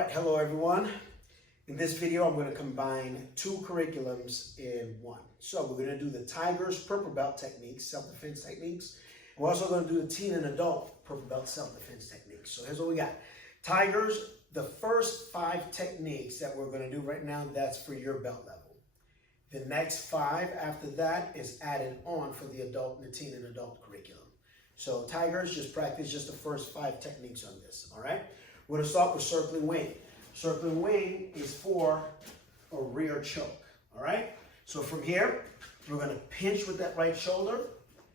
right, hello everyone. In this video, I'm going to combine two curriculums in one. So we're going to do the Tigers purple belt techniques, self-defense techniques. And we're also going to do the teen and adult purple belt self-defense techniques. So here's what we got. Tigers, the first 5 techniques that we're going to do right now, that's for your belt level. The next 5 after that is added on for the adult and the teen and adult curriculum. So Tigers, just practice just the first 5 techniques on this, all right? We're going to start with circling wing. Circling wing is for a rear choke, all right? So from here, we're going to pinch with that right shoulder,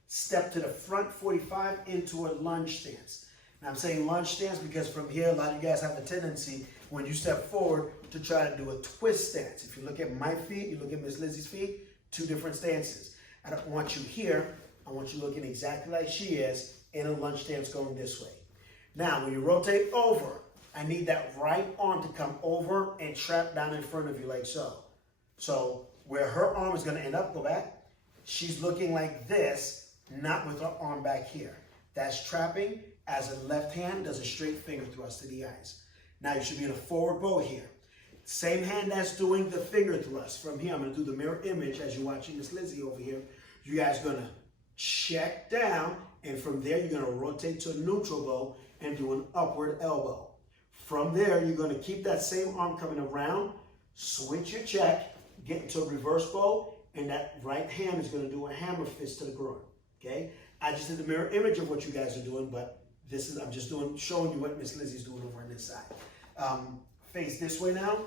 step to the front 45 into a lunge stance. Now I'm saying lunge stance because from here, a lot of you guys have a tendency when you step forward to try to do a twist stance. If you look at my feet, you look at Miss Lizzie's feet, 2 different stances. I don't want you here. I want you looking exactly like she is in a lunge stance going this way. Now, when you rotate over, I need that right arm to come over and trap down in front of you like so. So where her arm is going to end up, go back, she's looking like this, not with her arm back here. That's trapping as a left hand does a straight finger thrust to the eyes. Now you should be in a forward bow here. Same hand that's doing the finger thrust. From here, I'm going to do the mirror image as you're watching Miss Lizzie over here. You guys are going to check down, and from there, you're going to rotate to a neutral bow and do an upward elbow. From there, you're going to keep that same arm coming around, switch your check, get into a reverse bow, and that right hand is going to do a hammer fist to the groin. Okay? I just did the mirror image of what you guys are doing, but this is I'm just showing you what Miss Lizzie's doing over on this side. Face this way now.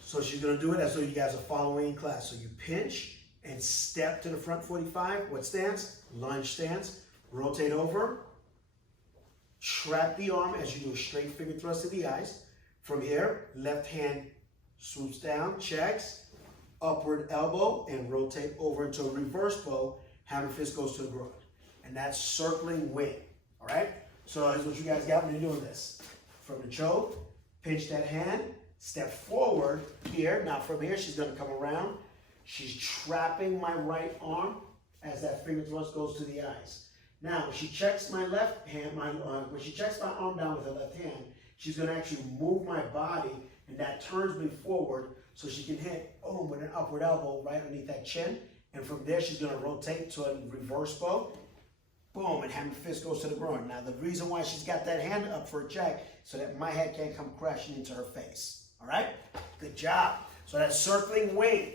So she's going to do it as though you guys are following in class. So you pinch and step to the front 45. What stance? Lunge stance. Rotate over. Trap the arm as you do a straight finger thrust to the eyes. From here, left hand swoops down, checks, upward elbow, and rotate over into a reverse bow. Hammer fist goes to the groin. And that's circling wing. All right? So here's what you guys got when you're doing this. From the choke, pinch that hand, step forward here. Now from here, she's going to come around. She's trapping my right arm as that finger thrust goes to the eyes. Now, when she checks my left hand, when she checks my arm down with her left hand, she's going to actually move my body, and that turns me forward so she can hit, with an upward elbow right underneath that chin. And from there, she's going to rotate to a reverse bow. Boom, and hammer fist goes to the groin. Now, the reason why she's got that hand up for a check, so that my head can't come crashing into her face. All right? Good job. So that's circling wing.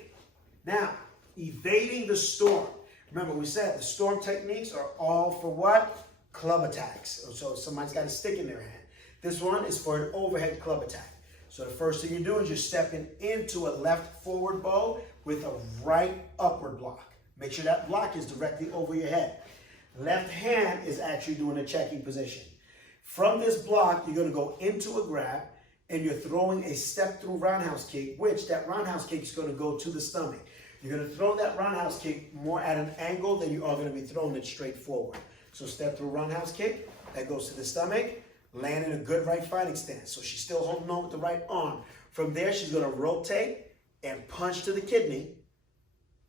Now, evading the storm. Remember, we said the storm techniques are all for what? Club attacks. So somebody's got a stick in their hand. This one is for an overhead club attack. So the first thing you do is you're stepping into a left forward bow with a right upward block. Make sure that block is directly over your head. Left hand is actually doing a checking position. From this block, you're going to go into a grab, and you're throwing a step-through roundhouse kick, which that roundhouse kick is going to go to the stomach. You're going to throw that roundhouse kick more at an angle than you are going to be throwing it straight forward. So step through roundhouse kick, that goes to the stomach, land in a good right fighting stance. So she's still holding on with the right arm. From there, she's going to rotate and punch to the kidney,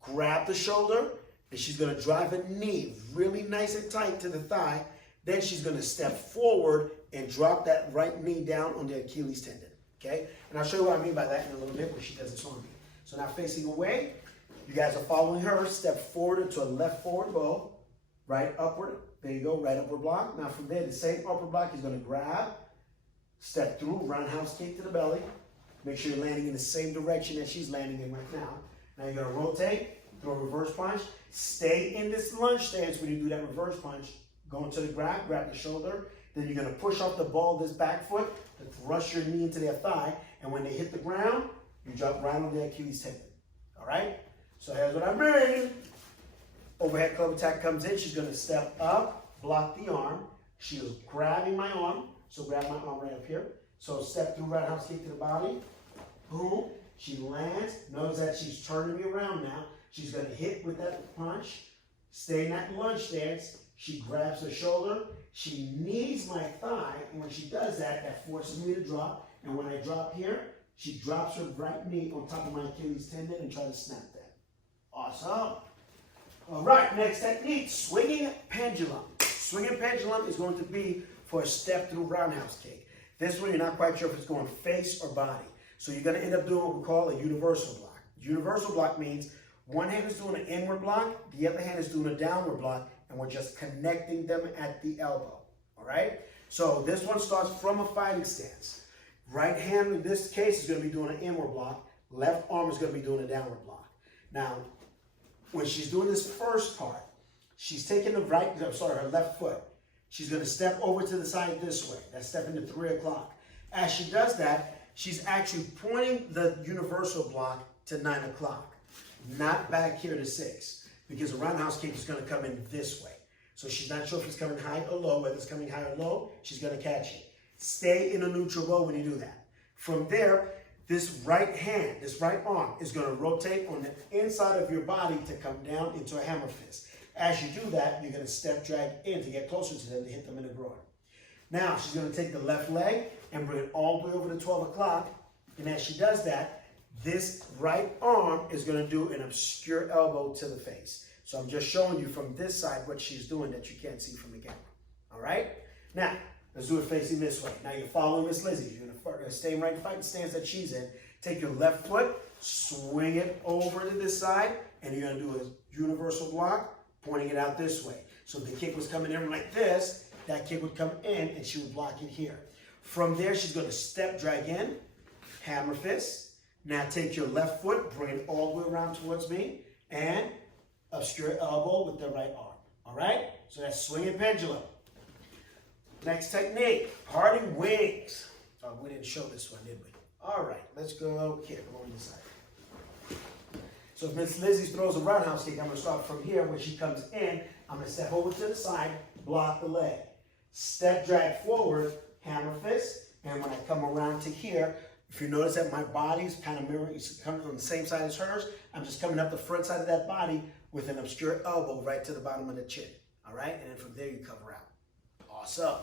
grab the shoulder, and she's going to drive a knee really nice and tight to the thigh. Then she's going to step forward and drop that right knee down on the Achilles tendon. Okay? And I'll show you what I mean by that in a little bit when she does this on me. So now facing away. You guys are following her. Step forward into a left forward bow. Right upward. There you go. Right upward block. Now from there, the same upward block is going to grab. Step through. Roundhouse kick to the belly. Make sure you're landing in the same direction that she's landing in right now. Now you're going to rotate. Throw a reverse punch. Stay in this lunge stance when you do that reverse punch. Go into the grab. Grab the shoulder. Then you're going to push off the ball of this back foot to thrust your knee into their thigh. And when they hit the ground, you drop right on the Achilles tendon. All right? So here's what I mean. Overhead club attack comes in. She's going to step up, block the arm. She is grabbing my arm. So grab my arm right up here. So step through roundhouse kick to the body. Boom. She lands. Notice that she's turning me around now. She's going to hit with that punch. Stay in that lunge stance. She grabs her shoulder. She knees my thigh. And when she does that, that forces me to drop. And when I drop here, she drops her right knee on top of my Achilles tendon and tries to snap that. Awesome. All right, next technique, swinging pendulum. Swinging pendulum is going to be for a step through roundhouse kick. This one, you're not quite sure if it's going face or body. So you're going to end up doing what we call a universal block. Universal block means one hand is doing an inward block, the other hand is doing a downward block, and we're just connecting them at the elbow. All right? So this one starts from a fighting stance. Right hand, in this case, is going to be doing an inward block. Left arm is going to be doing a downward block. Now, when she's doing this first part, she's taking her left foot. She's going to step over to the side this way. That's stepping to 3 o'clock. As she does that, she's actually pointing the universal block to 9 o'clock, not back here to 6, because a roundhouse kick is going to come in this way. So she's not sure if it's coming high or low. Whether it's coming high or low, she's going to catch it. Stay in a neutral bow when you do that. From there, this right hand, this right arm is going to rotate on the inside of your body to come down into a hammer fist. As you do that, you're going to step drag in to get closer to them to hit them in the groin. Now, she's going to take the left leg and bring it all the way over to 12 o'clock. And as she does that, this right arm is going to do an obscure elbow to the face. So I'm just showing you from this side what she's doing that you can't see from the camera. All right? Now, let's do it facing this way. Now you're following Miss Lizzie. You're going to stay right fighting stance that she's in. Take your left foot, swing it over to this side, and you're going to do a universal block, pointing it out this way. So if the kick was coming in like this, that kick would come in and she would block it here. From there, she's going to step, drag in, hammer fist. Now take your left foot, bring it all the way around towards me, and obscure elbow with the right arm. All right? So that's swinging pendulum. Next technique, parting wings. Oh, we didn't show this one, did we? All right, let's go here. Go on this side. So if Miss Lizzie throws a roundhouse kick, I'm going to start from here. When she comes in, I'm going to step over to the side, block the leg. Step, drag forward, hammer fist. And when I come around to here, if you notice that my body's kind of mirroring, it's coming on the same side as hers, I'm just coming up the front side of that body with an obscure elbow right to the bottom of the chin. All right? And then from there, you cover out. Awesome.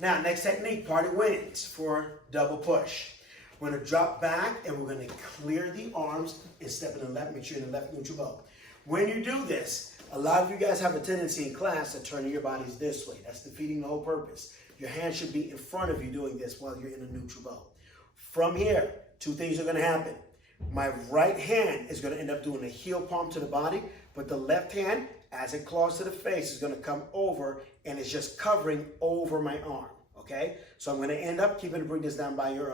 Now, next technique, parting wings for double push. We're going to drop back and we're going to clear the arms and step in the left, make sure you're in the left neutral bow. When you do this, a lot of you guys have a tendency in class to turn your bodies this way. That's defeating the whole purpose. Your hand should be in front of you doing this while you're in a neutral bow. From here, two things are going to happen. My right hand is going to end up doing a heel palm to the body, but the left hand, as it claws to the face, is going to come over and it's just covering over my arm. Okay, so I'm going to end up keeping to bring this down by your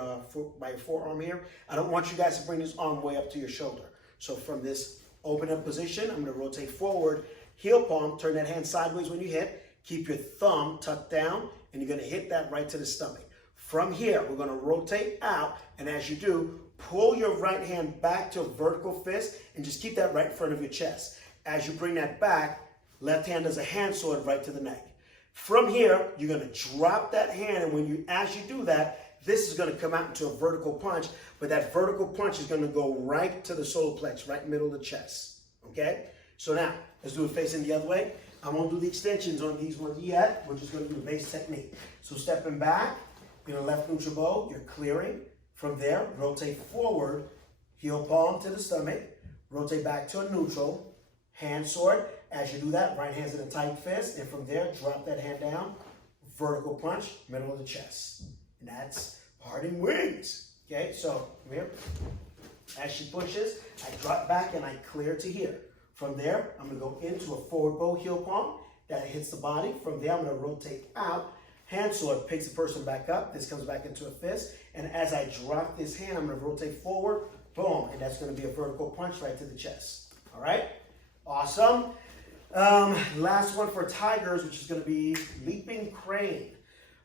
forearm here. I don't want you guys to bring this arm way up to your shoulder. So from this open up position, I'm going to rotate forward, heel palm, turn that hand sideways when you hit. Keep your thumb tucked down, and you're going to hit that right to the stomach. From here, we're going to rotate out, and as you do, pull your right hand back to a vertical fist, and just keep that right in front of your chest. As you bring that back, left hand does a hand sword right to the neck. From here, you're going to drop that hand, and as you do that, this is going to come out into a vertical punch, but that vertical punch is going to go right to the solar plex, right in the middle of the chest. Okay? So now, let's do it facing the other way. I won't do the extensions on these ones yet. We're just going to do the base technique. So stepping back, in a left neutral bow, you're clearing. From there, rotate forward, heel palm to the stomach, rotate back to a neutral, hand sword. As you do that, right hand's in a tight fist, and from there, drop that hand down, vertical punch, middle of the chest. And that's parting wings. Okay, so come here. As she pushes, I drop back and I clear to here. From there, I'm going to go into a forward bow heel palm that hits the body. From there, I'm going to rotate out. Hand sword picks the person back up. This comes back into a fist. And as I drop this hand, I'm going to rotate forward. Boom. And that's going to be a vertical punch right to the chest. All right? Awesome. Last one for tigers, which is going to be leaping crane.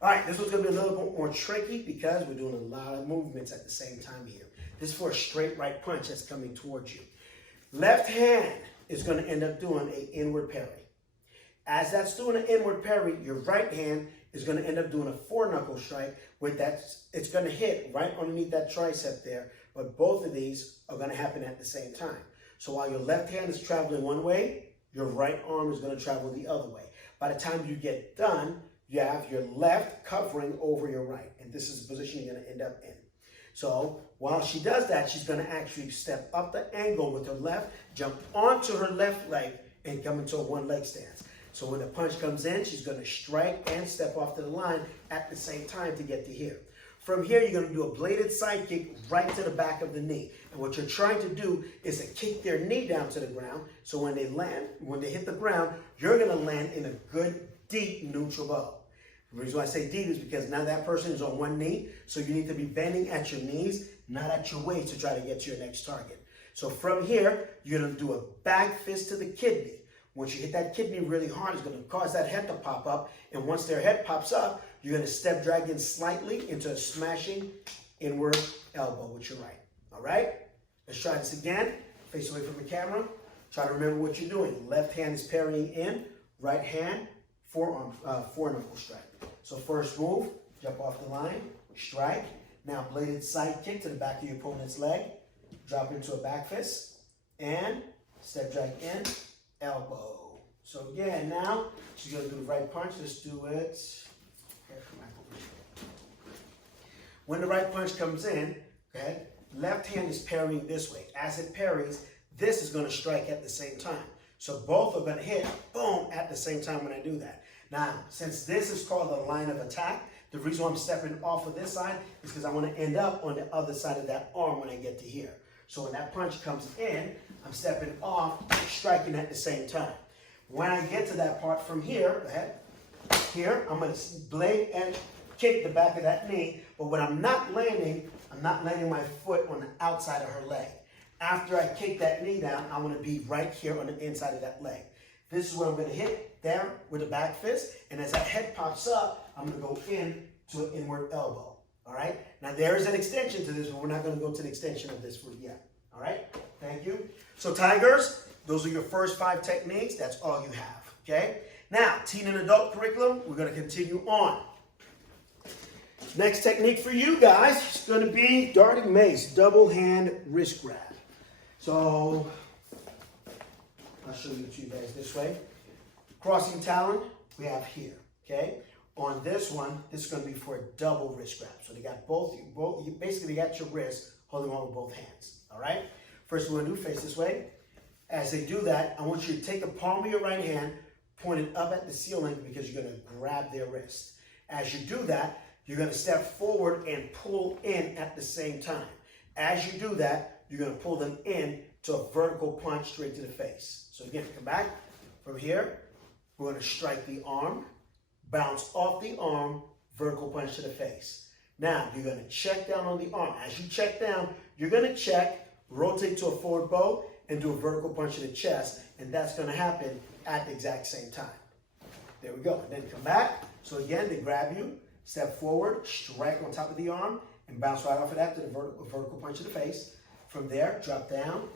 All right, this one's going to be a little bit more tricky because we're doing a lot of movements at the same time here. This is for a straight right punch that's coming towards you. Left hand is going to end up doing an inward parry. As that's doing an inward parry, your right hand is going to end up doing a four-knuckle strike with that. It's going to hit right underneath that tricep there, but both of these are going to happen at the same time. So while your left hand is traveling one way, your right arm is going to travel the other way. By the time you get done, you have your left covering over your right, and this is the position you're going to end up in. So while she does that, she's going to actually step up the angle with her left, jump onto her left leg, and come into a one-leg stance. So when the punch comes in, she's going to strike and step off to the line at the same time to get to here. From here, you're going to do a bladed side kick right to the back of the knee. And what you're trying to do is to kick their knee down to the ground. So when they land, when they hit the ground, you're going to land in a good, deep neutral bow. The reason why I say deep is because now that person is on one knee. So you need to be bending at your knees, not at your waist, to try to get to your next target. So from here, you're going to do a back fist to the kidney. Once you hit that kidney really hard, it's going to cause that head to pop up. And once their head pops up, you're going to step drag in slightly into a smashing inward elbow with your right. All right? Let's try this again. Face away from the camera. Try to remember what you're doing. Left hand is parrying in. Right hand, forearm knuckle strike. So first move, jump off the line, strike. Now bladed side kick to the back of your opponent's leg. Drop into a back fist. And step drag in. Elbow. So again, now she's going to do the right punch. Let's do it. When the right punch comes in, okay, left hand is parrying this way. As it parries, this is going to strike at the same time. So both are going to hit, boom, at the same time when I do that. Now, since this is called a line of attack, the reason why I'm stepping off of this side is because I want to end up on the other side of that arm when I get to here. So when that punch comes in, I'm stepping off, striking at the same time. When I get to that part from here, go ahead, here, I'm going to blade and kick the back of that knee. But when I'm not landing my foot on the outside of her leg. After I kick that knee down, I want to be right here on the inside of that leg. This is where I'm going to hit there with a back fist. And as that head pops up, I'm going to go in to an inward elbow. All right? Now, there is an extension to this, but we're not going to go to the extension of this yet. All right? Thank you. So, Tigers, those are your first 5 techniques. That's all you have. Okay? Now, teen and adult curriculum, we're going to continue on. Next technique for you guys is going to be darting mace, double hand wrist grab. So, I'll show you to you guys this way. Crossing talon, we have here. Okay? On this one, this is going to be for a double wrist grab. So they got both basically they got your wrist holding on with both hands. All right? First, we're going to do face this way. As they do that, I want you to take the palm of your right hand, point it up at the ceiling because you're going to grab their wrist. As you do that, you're going to step forward and pull in at the same time. As you do that, you're going to pull them in to a vertical punch straight to the face. So again, come back. From here, we're going to strike the arm, bounce off the arm, vertical punch to the face. Now, you're going to check down on the arm. As you check down, you're going to check, rotate to a forward bow, and do a vertical punch to the chest. And that's going to happen at the exact same time. There we go. And then come back. So again, they grab you, step forward, strike on top of the arm, and bounce right off of that to the vertical punch to the face. From there, drop down,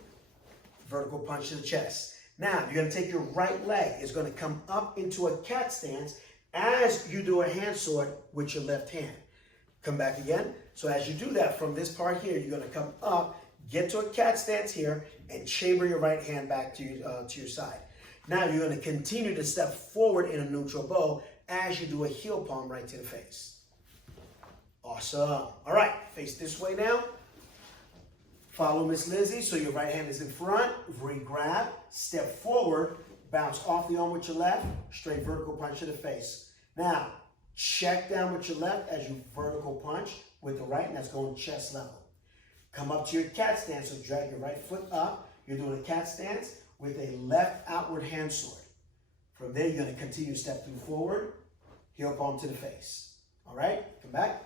vertical punch to the chest. Now, you're going to take your right leg. It's going to come up into a cat stance as you do a hand sword with your left hand. Come back again. So as you do that from this part here, you're going to come up, get to a cat stance here, and chamber your right hand back to your side. Now you're going to continue to step forward in a neutral bow as you do a heel palm right to the face. Awesome. All right, face this way now. Follow Miss Lizzie. So your right hand is in front. Re-grab, step forward, bounce off the arm with your left, straight vertical punch to the face. Now, check down with your left as you vertical punch with the right, and that's going chest level. Come up to your cat stance, so drag your right foot up. You're doing a cat stance with a left outward hand sword. From there, you're going to continue to step through forward, heel palm to the face. All right, come back.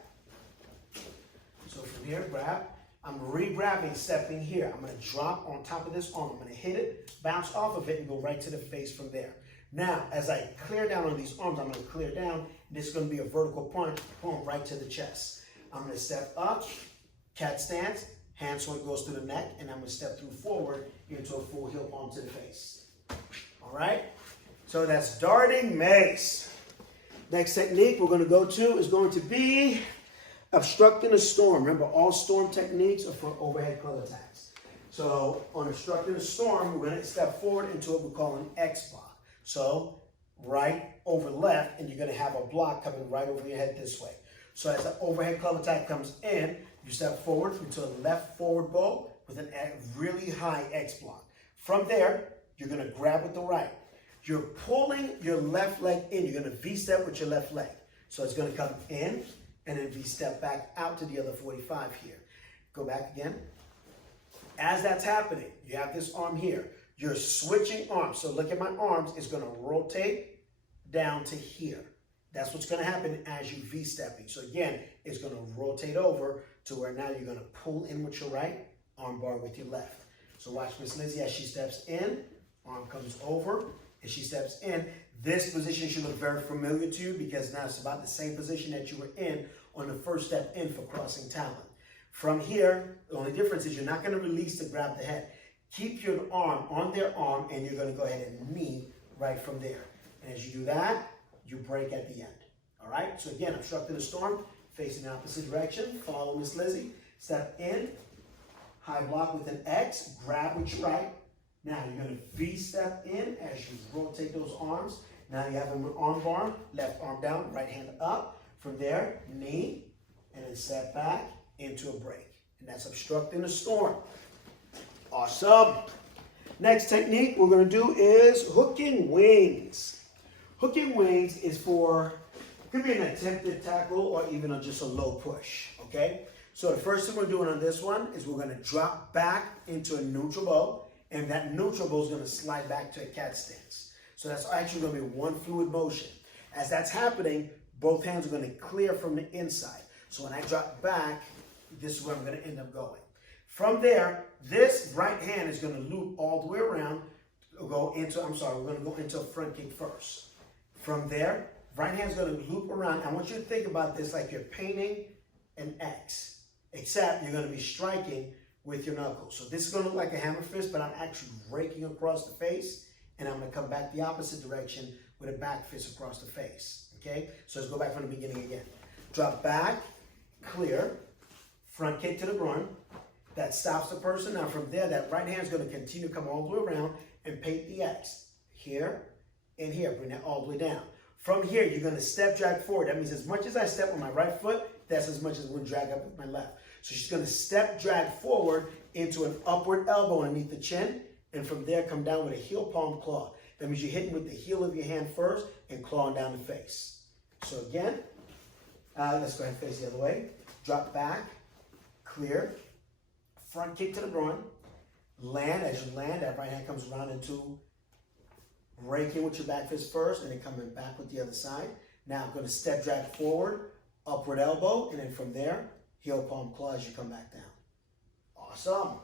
So from here, grab. I'm re-grabbing, stepping here. I'm going to drop on top of this arm. I'm going to hit it, bounce off of it, and go right to the face from there. Now, as I clear down on these arms, I'm going to clear down. This is going to be a vertical punch, boom, right to the chest. I'm going to step up, cat stance, hand sword goes through the neck, and I'm going to step through forward into a full heel palm to the face. All right? So that's darting mace. Next technique we're going to go to is going to be obstructing a storm. Remember, all storm techniques are for overhead club attacks. So on obstructing a storm, we're going to step forward into what we call an X block. So right over left, and you're going to have a block coming right over your head this way. So as the overhead club attack comes in, you step forward into a left forward bow with a really high X block. From there, you're going to grab with the right. You're pulling your left leg in. You're going to V-step with your left leg. So it's going to come in, and then V-step back out to the other 45 here. Go back again. As that's happening, you have this arm here. You're switching arms. So look at my arms. It's going to rotate down to here. That's what's going to happen as you V-stepping. So again, it's going to rotate over to where now you're going to pull in with your right, arm bar with your left. So watch Miss Lizzie as she steps in, arm comes over, and she steps in. This position should look very familiar to you because now it's about the same position that you were in on the first step in for crossing talon. From here, the only difference is you're not going to release to grab the head. Keep your arm on their arm, and you're going to go ahead and knee right from there. And as you do that, you break at the end. All right? So again, obstructing the storm, facing the opposite direction. Follow Miss Lizzie. Step in, high block with an X, grab with your right. Now you're going to V-step in as you rotate those arms. Now you have an arm bar, left arm down, right hand up. From there, knee, and then step back into a break. And that's obstructing the storm. Awesome. Next technique we're going to do is hooking wings. Hooking wings is for, could be an attempted tackle or even just a low push, okay? So the first thing we're doing on this one is we're going to drop back into a neutral bow, and that neutral bow is going to slide back to a cat stance. So that's actually going to be one fluid motion. As that's happening, both hands are going to clear from the inside. So when I drop back, this is where I'm going to end up going. From there, this right hand is going to loop all the way around, we're going to go into a front kick first. From there, right hand is going to loop around. I want you to think about this like you're painting an X, except you're going to be striking with your knuckles. So this is going to look like a hammer fist, but I'm actually raking across the face, and I'm going to come back the opposite direction with a back fist across the face, okay? So let's go back from the beginning again. Drop back, clear, front kick to the groin. That stops the person. Now from there, that right hand is going to continue to come all the way around and paint the X. Here and here, bring that all the way down. From here, you're going to step drag forward. That means as much as I step with my right foot, that's as much as I'm going to drag up with my left. So she's going to step drag forward into an upward elbow underneath the chin, and from there come down with a heel palm claw. That means you're hitting with the heel of your hand first and clawing down the face. So again, let's go ahead and face the other way. Drop back, clear, front kick to the groin, land. As you land, that right hand comes around into raking with your back fist first, and then coming back with the other side. Now I'm going to step drag forward, upward elbow, and then from there, heel palm claw as you come back down. Awesome.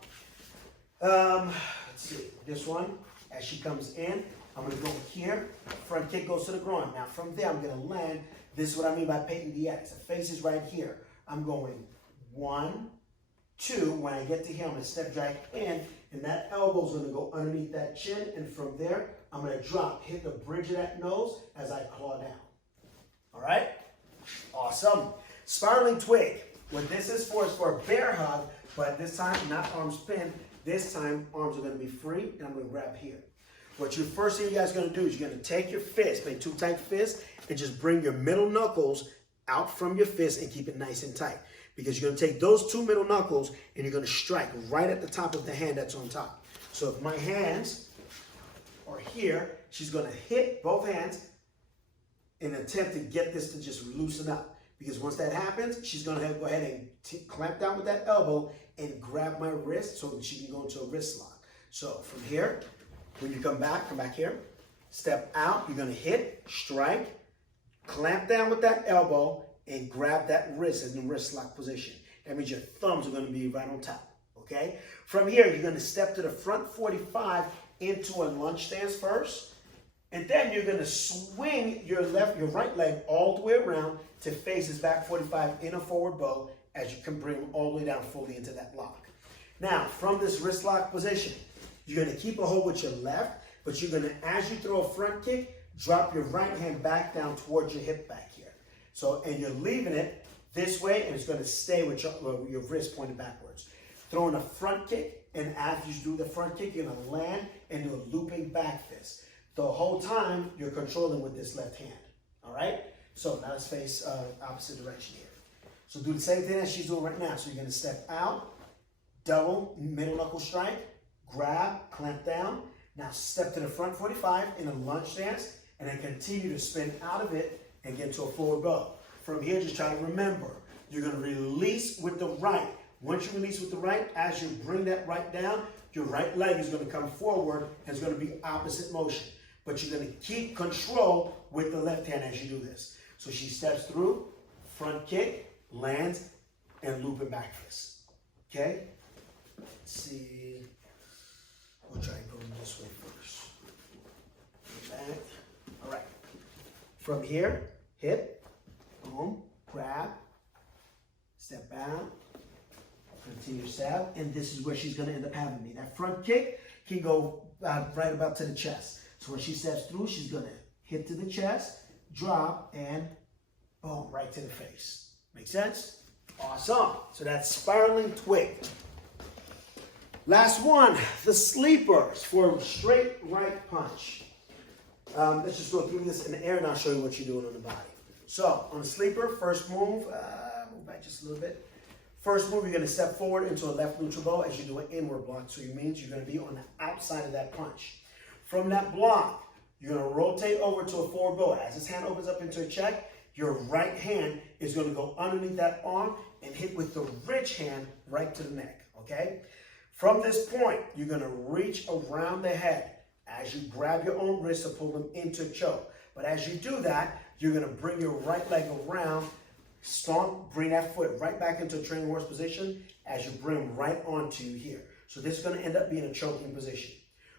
Let's see, this one, as she comes in, I'm going to go here, front kick goes to the groin. Now from there, I'm going to land. This is what I mean by painting the X. The face is right here. I'm going 1, 2. When I get to here, I'm going to step drag in, and that elbow is going to go underneath that chin, and from there, I'm going to drop, hit the bridge of that nose as I claw down. All right? Awesome. Spiraling twig. What this is for a bear hug, but this time, not arms pinned. This time, arms are going to be free, and I'm going to grab here. What your first thing you guys are going to do is you're going to take your fist, make 2 tight fists, and just bring your middle knuckles out from your fist and keep it nice and tight. Because you're going to take those 2 middle knuckles and you're going to strike right at the top of the hand that's on top. So if my hands are here, she's going to hit both hands in an attempt to get this to just loosen up. Because once that happens, she's going to go ahead and clamp down with that elbow and grab my wrist so that she can go into a wrist lock. So from here, when you come back here, step out, you're going to hit, strike, clamp down with that elbow, and grab that wrist in the wrist lock position. That means your thumbs are going to be right on top, okay? From here, you're going to step to the front 45 into a lunge stance first, and then you're going to swing your right leg all the way around to face his back 45 in a forward bow as you can bring him all the way down fully into that lock. Now, from this wrist lock position, you're going to keep a hold with your left, but you're going to, as you throw a front kick, drop your right hand back down towards your hip back here. So, and you're leaving it this way, and it's going to stay with your wrist pointed backwards. Throwing a front kick, and as you do the front kick, you're going to land and do a looping back fist. The whole time, you're controlling with this left hand. All right? So now let's face opposite direction here. So do the same thing as she's doing right now. So you're going to step out, double, middle knuckle strike, grab, clamp down. Now step to the front 45 in a lunge stance, and then continue to spin out of it and get to a forward bow. From here, just try to remember, you're going to release with the right. Once you release with the right, as you bring that right down, your right leg is going to come forward and it's going to be opposite motion. But you're going to keep control with the left hand as you do this. So she steps through, front kick, lands, and loop it back fist. Okay? Let's see. We'll try going this way first. Back. All right. From here, hip, boom, grab, step out, continue step, and this is where she's going to end up having me. That front kick can go right about to the chest. So when she steps through, she's going to hit to the chest, drop, and boom, right to the face. Make sense? Awesome. So that's spiraling twig. Last one, the sleepers for a straight right punch. Let's just go through this in the air and I'll show you what you're doing on the body. So on the sleeper, first move, move back just a little bit. First move, you're going to step forward into a left neutral bow as you do an inward block. So it means you're going to be on the outside of that punch. From that block, you're going to rotate over to a forward bow. As this hand opens up into a check, your right hand is going to go underneath that arm and hit with the rich hand right to the neck, okay? From this point, you're going to reach around the head as you grab your own wrist to pull them into choke. But as you do that, you're going to bring your right leg around, stomp, bring that foot right back into a training horse position as you bring them right onto here. So this is going to end up being a choking position.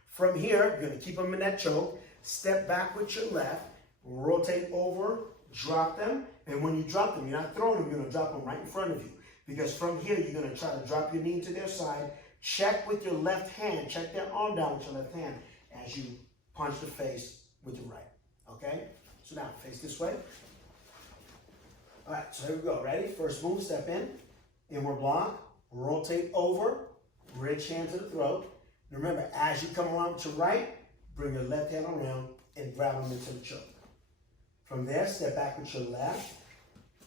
From here, you're going to keep them in that choke, step back with your left, rotate over, drop them, and when you drop them, you're not throwing them, you're going to drop them right in front of you. Because from here, you're going to try to drop your knee to their side, check with your left hand, check their arm down with your left hand as you punch the face with your right, okay? So now, face this way. All right, so here we go, ready? First move, step in, inward block, rotate over, rich hand to the throat. Remember, as you come around to right, bring your left hand around and grab them into the choke. From there, step back with your left,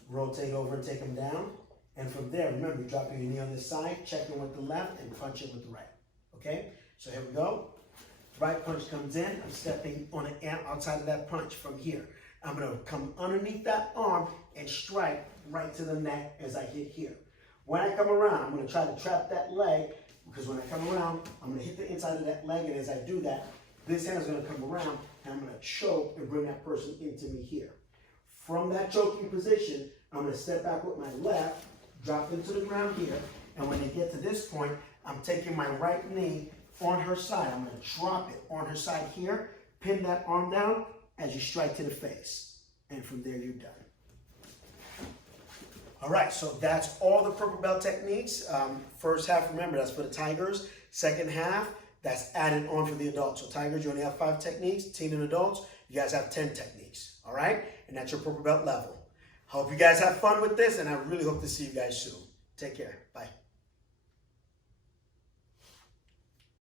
rotate over and take them down. And from there, remember, you're dropping your knee on this side, checking with the left, and punch it with the right. Okay? So here we go. Right punch comes in. I'm stepping on the outside of that punch from here. I'm going to come underneath that arm and strike right to the neck as I hit here. When I come around, I'm going to try to trap that leg, because when I come around, I'm going to hit the inside of that leg, and as I do that, this hand is going to come around, and I'm going to choke and bring that person into me here. From that choking position, I'm going to step back with my left, drop into the ground here, and when they get to this point, I'm taking my right knee on her side. I'm going to drop it on her side here, pin that arm down as you strike to the face. And from there, you're done. All right, so that's all the purple belt techniques. First half, remember, that's for the tigers. Second half, that's added on for the adults. So tigers, you only have 5 techniques. Teen and adults, you guys have 10 techniques. All right? And that's your purple belt level. Hope you guys have fun with this, and I really hope to see you guys soon. Take care. Bye.